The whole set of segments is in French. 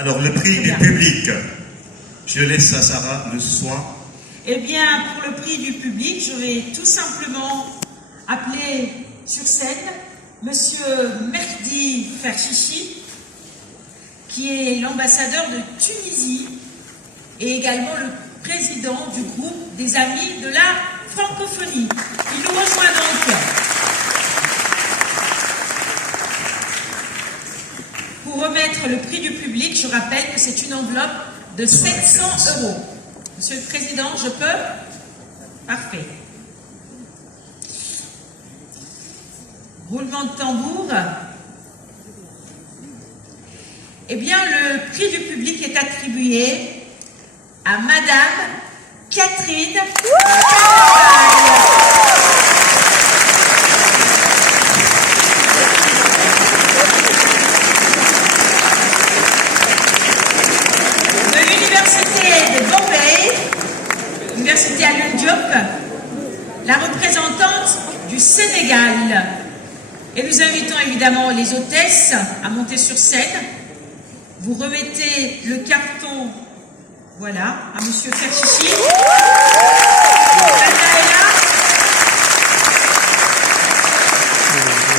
Alors, le prix du public, je laisse à Sarah le soin. Eh bien, pour le prix du public, je vais tout simplement appeler sur scène Monsieur Mehdi Ferchichi, qui est l'ambassadeur de Tunisie et également le président du groupe des Amis de la Francophonie. Il nous rejoint donc. Pour remettre le prix du public, je rappelle que c'est une enveloppe de 700 €. Monsieur le Président, je peux? Parfait. Roulement de tambour. Eh bien, le prix du public est attribué à Madame Catherine de l'Université de Bombay, Université Alioune Diop, la représentante du Sénégal. Et nous invitons évidemment les hôtesses à monter sur scène. Vous remettez le carton, voilà, à Monsieur Ferchichi.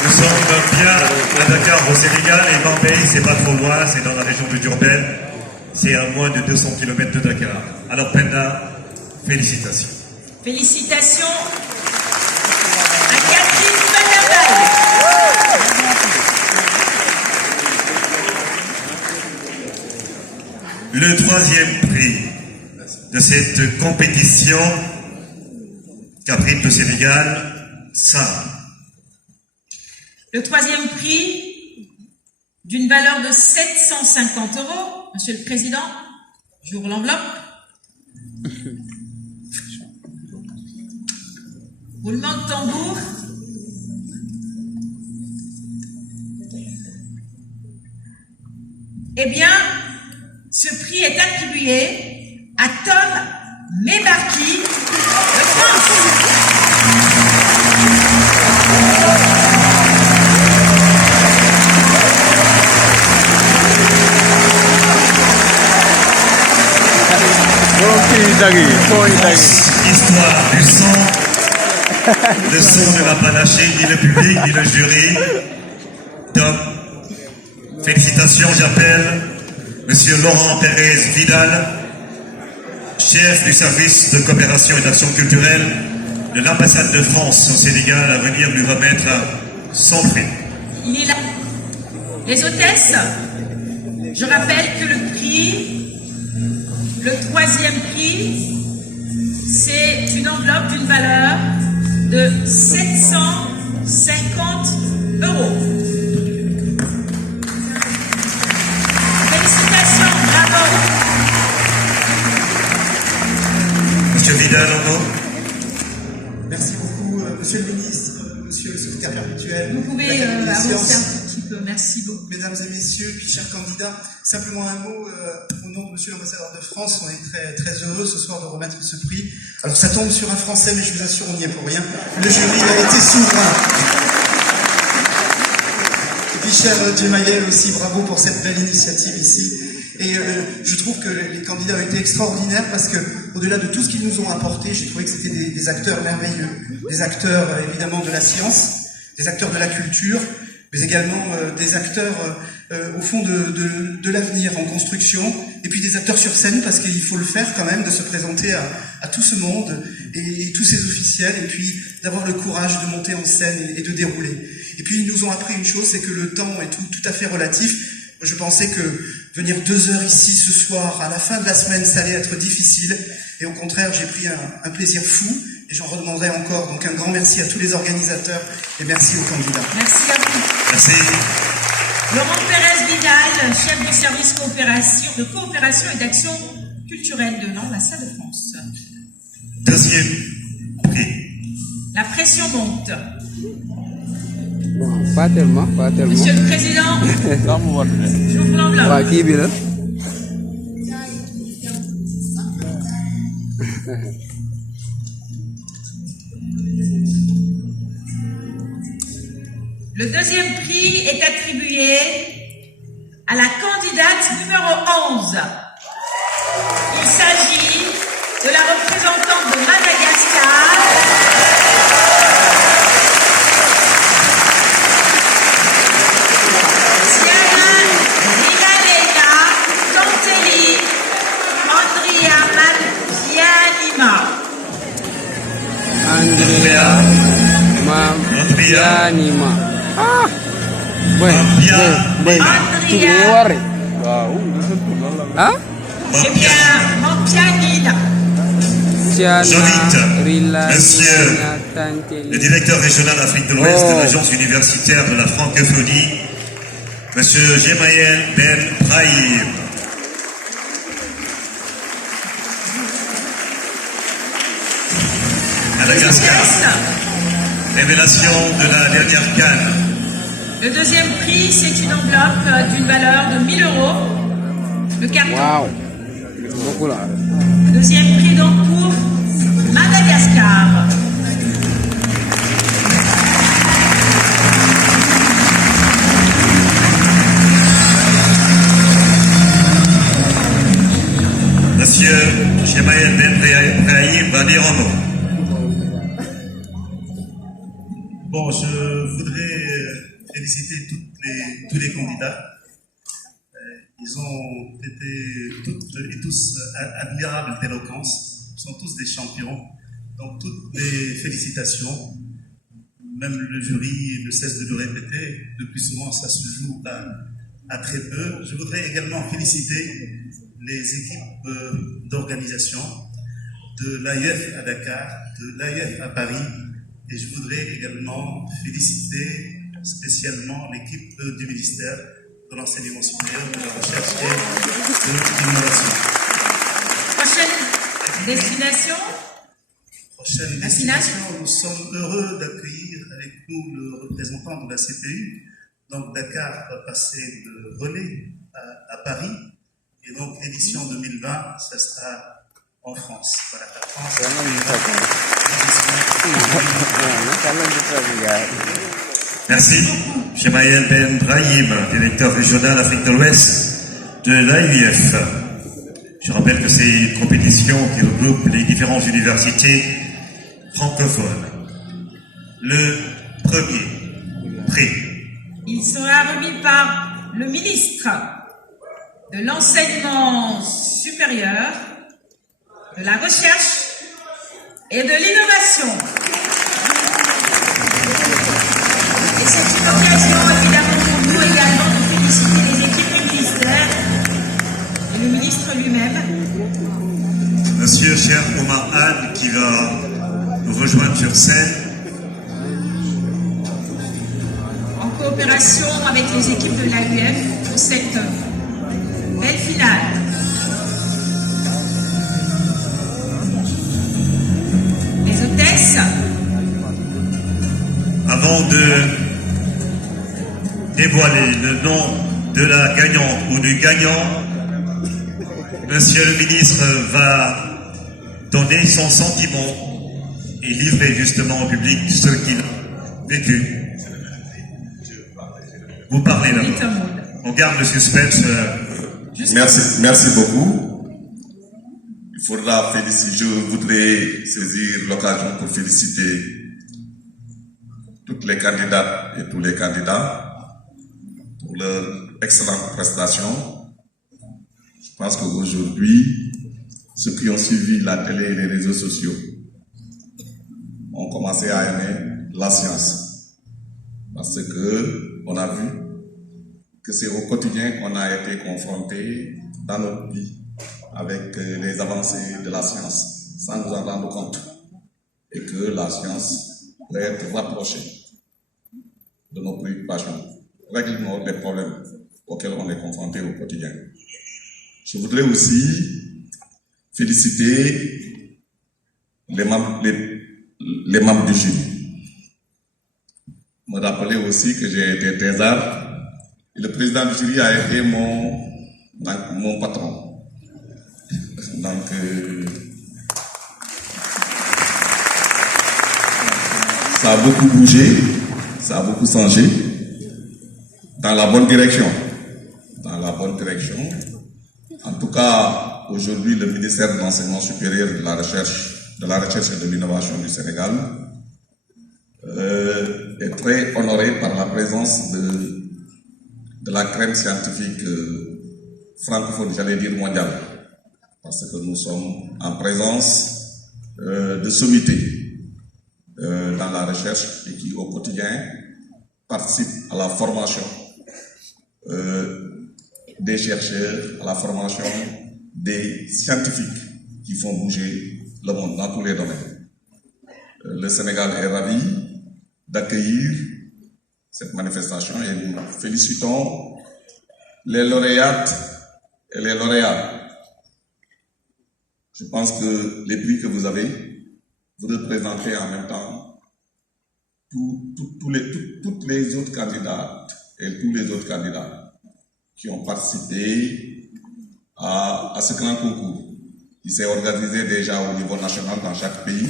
Nous sommes bien à Dakar, au Sénégal, et Bombay, c'est pas trop loin, c'est dans la région de Diourbel. C'est à moins de 200 km de Dakar. Alors, Penda, félicitations. Félicitations à Catherine Pendaval. Le troisième prix de cette compétition, Catherine de Sénégal, ça. Le troisième prix, d'une valeur de 750 €. Monsieur le Président, j'ouvre l'enveloppe. Roulement de tambour. Eh bien, ce prix est attribué à Tom Mebarki de France. Histoire du sang. Le son ne va pas lâcher, ni le public, ni le jury. Tom, félicitations, j'appelle Monsieur Laurent Pérez Vidal, chef du service de coopération et d'action culturelle de l'ambassade de France au Sénégal, à venir lui remettre son prix. Il est là. Les hôtesses, je rappelle que le troisième prix, c'est une enveloppe d'une valeur de 750 €. Félicitations, bravo. Monsieur Vidal, Arnaud. Merci beaucoup, Monsieur le Ministre, Monsieur le Secrétaire perpétuel. Vous pouvez avancer un petit peu, merci beaucoup. Mesdames et Messieurs, puis chers candidats, simplement un mot au nom de Monsieur l'Ambassadeur de France. On est très, très heureux ce soir de remettre ce prix. Alors ça tombe sur un Français, mais je vous assure, on n'y est pour rien. Le jury a été souverain. Et puis cher Djemayel aussi, bravo pour cette belle initiative ici. Et je trouve que les candidats ont été extraordinaires parce que, au-delà de tout ce qu'ils nous ont apporté, j'ai trouvé que c'était des acteurs merveilleux, des acteurs évidemment de la science, des acteurs de la culture, mais également des acteurs au fond de l'avenir en construction, et puis des acteurs sur scène parce qu'il faut le faire quand même, de se présenter à tout ce monde et tous ces officiels, et puis d'avoir le courage de monter en scène et de dérouler. Et puis ils nous ont appris une chose, c'est que le temps est tout à fait relatif. Je pensais que venir 2 heures ici ce soir, à la fin de la semaine, ça allait être difficile. Et au contraire, j'ai pris un plaisir fou. Et j'en redemanderai encore. Donc un grand merci à tous les organisateurs et merci aux candidats. Merci à vous. Merci. Laurent Pérez Vidal, chef du service de coopération et d'action culturelle de l'ambassade de France. Deuxième prix. La pression monte. Bon, pas tellement. Monsieur le Président, j'ouvre l'enveloppe. Le deuxième prix est attribué à la candidate candidate numéro 11. Il s'agit de la représentante de Madagascar, Tiana Rilalena Tantelli Andriaman Pianima. Andrea Mampianima. Ah. Bueno, bueno. Tu leware. Hein? Eh bien, Mampianina. J'invite Rila Monsieur le Tantelli. directeur régional Afrique de l'Ouest de l'Agence universitaire de la francophonie, Monsieur Gemayel Ben Brahim. Madagascar, révélation de la dernière CAN. Le deuxième prix, c'est une enveloppe d'une valeur de 1 000 €. Le carton. Wow. Beaucoup là. Deuxième prix donc pour Madagascar. Monsieur Gemayel Ben Brahim va dire un mot. Bon, je voudrais féliciter tous les candidats. Ils ont été toutes et tous admirables d'éloquence. Ils sont tous des champions. Donc, toutes les félicitations. Même le jury ne cesse de le répéter. Le plus souvent, ça se joue à très peu. Je voudrais également féliciter les équipes d'organisation de l'AIF à Dakar, de l'AIF à Paris. Et je voudrais également féliciter spécialement l'équipe du ministère de l'Enseignement supérieur, de la Recherche et de l'Innovation. Prochaine destination. Prochaine destination, nous sommes heureux d'accueillir avec nous le représentant de la CPU. Donc Dakar va passer de relais à Paris. Et donc l'édition 2020, ça sera en France. Voilà, la France. Merci. Gemayel Ben Brahim, directeur régional Afrique de l'Ouest de l'AIF. Je rappelle que c'est une compétition qui regroupe les différentes universités francophones. Le premier prix. Il sera remis par le ministre de l'Enseignement supérieur, de la Recherche et de l'Innovation. Et c'est une occasion évidemment pour nous également de féliciter les équipes du ministère et le ministre lui-même. Monsieur cher Omar Anne qui va nous rejoindre sur scène. En coopération avec les équipes de l'AUF pour cette belle finale. Les hôtesses. Avant de dévoiler le nom de la gagnante ou du gagnant, Monsieur le ministre va donner son sentiment et livrer justement au public ce qu'il a vécu. Vous parlez là. On garde le suspense. Merci beaucoup. Il faudra féliciter, je voudrais saisir l'occasion pour féliciter toutes les candidates et tous les candidats pour leur excellente prestation. Je pense qu'aujourd'hui, ceux qui ont suivi la télé et les réseaux sociaux ont commencé à aimer la science. Parce que on a vu que c'est au quotidien qu'on a été confronté dans notre vie avec les avancées de la science, sans nous en rendre compte. Et que la science peut être rapprochée de nos préoccupations, règle des problèmes auxquels on est confronté au quotidien. Je voudrais aussi féliciter les membres du jury. Me rappeler aussi que j'ai été thésard et le président du jury a été mon patron. Donc, ça a beaucoup bougé, ça a beaucoup changé dans la bonne direction. Dans la bonne direction. direction. En tout cas, aujourd'hui, le ministère de l'Enseignement supérieur, de la Recherche et de l'Innovation du Sénégal est très honoré par la présence de la crème scientifique francophone, j'allais dire mondiale, parce que nous sommes en présence de sommités dans la recherche et qui, au quotidien, participent à la formation des chercheurs, à la formation des scientifiques qui font bouger le monde dans tous les domaines. Le Sénégal est ravi d'accueillir cette manifestation et nous félicitons les lauréates et les lauréats. Je pense que les prix que vous avez, vous représentez en même temps toutes les autres candidates et tous les autres candidats qui ont participé à ce grand concours qui s'est organisé déjà au niveau national dans chaque pays.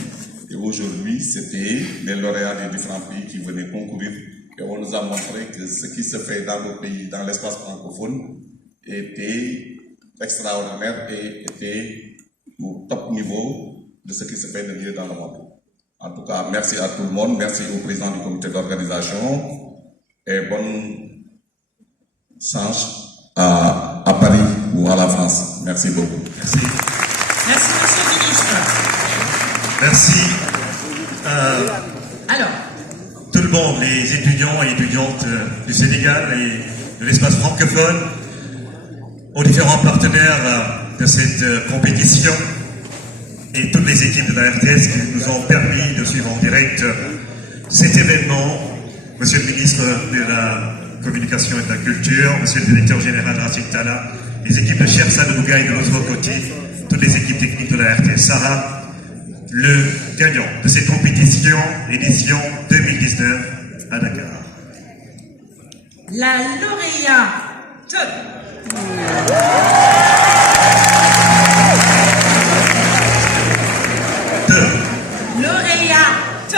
Et aujourd'hui, c'était les lauréats des différents pays qui venaient concourir. Et on nous a montré que ce qui se fait dans nos pays, dans l'espace francophone, était extraordinaire et était au top niveau de ce qui se fait de mieux dans le monde. En tout cas, merci à tout le monde, merci au président du comité d'organisation et bonne chance à Paris ou à la France. Merci beaucoup. Merci. Merci, monsieur le ministre. Merci. Alors, Tout le monde, les étudiants et étudiantes du Sénégal et de l'espace francophone, aux différents partenaires de cette compétition et toutes les équipes de la RTS qui nous ont permis de suivre en direct cet événement. Monsieur le ministre de la Communication et de la Culture, monsieur le directeur général Rachid Tala, les équipes de Chersa de Bougaï de l'autre côté, toutes les équipes techniques de la RTS Sarah, le gagnant de cette compétition, édition 2019 à Dakar. la lauréate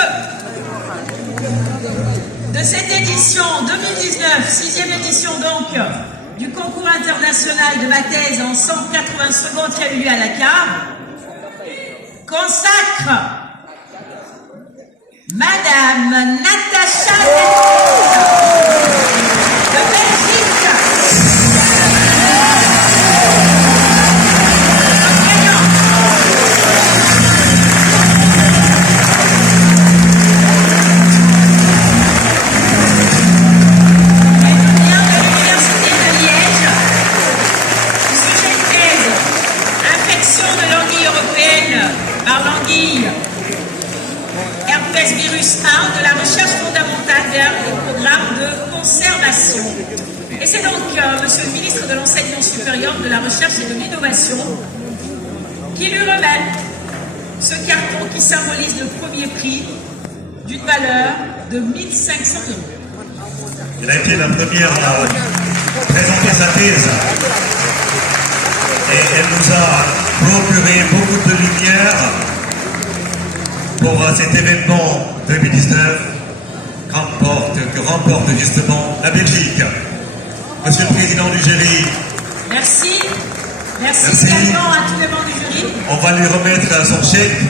de cette édition 2019, 6e édition donc, du concours international de ma thèse en 180 secondes qui a eu lieu à Dakar, consacre Madame Natacha de Belgique. Par l'anguille herpès virus 1 de la recherche fondamentale vers le programme de conservation. Et c'est donc monsieur le ministre de l'Enseignement supérieur, de la Recherche et de l'Innovation qui lui remet ce carton qui symbolise le premier prix d'une valeur de 1 500 €. Elle a été la première à présenter sa thèse et elle nous a procuré beaucoup de lumière pour cet événement 2019 que remporte justement la Belgique. Monsieur le Président du jury. Merci. Merci également à tous les membres du jury. On va lui remettre son chèque.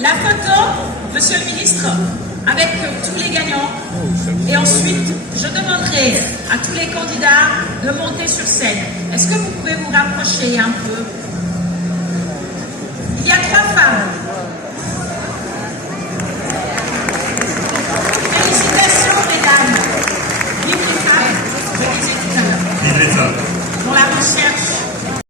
La photo, monsieur le ministre, avec tous les gagnants. Et ensuite, je demanderai à tous les candidats de monter sur scène. Est-ce que vous pouvez vous rapprocher un peu? Il y a 3 femmes. Félicitations, mesdames. Vive les femmes, je le disais tout à l'heure. Vive les femmes. Pour la recherche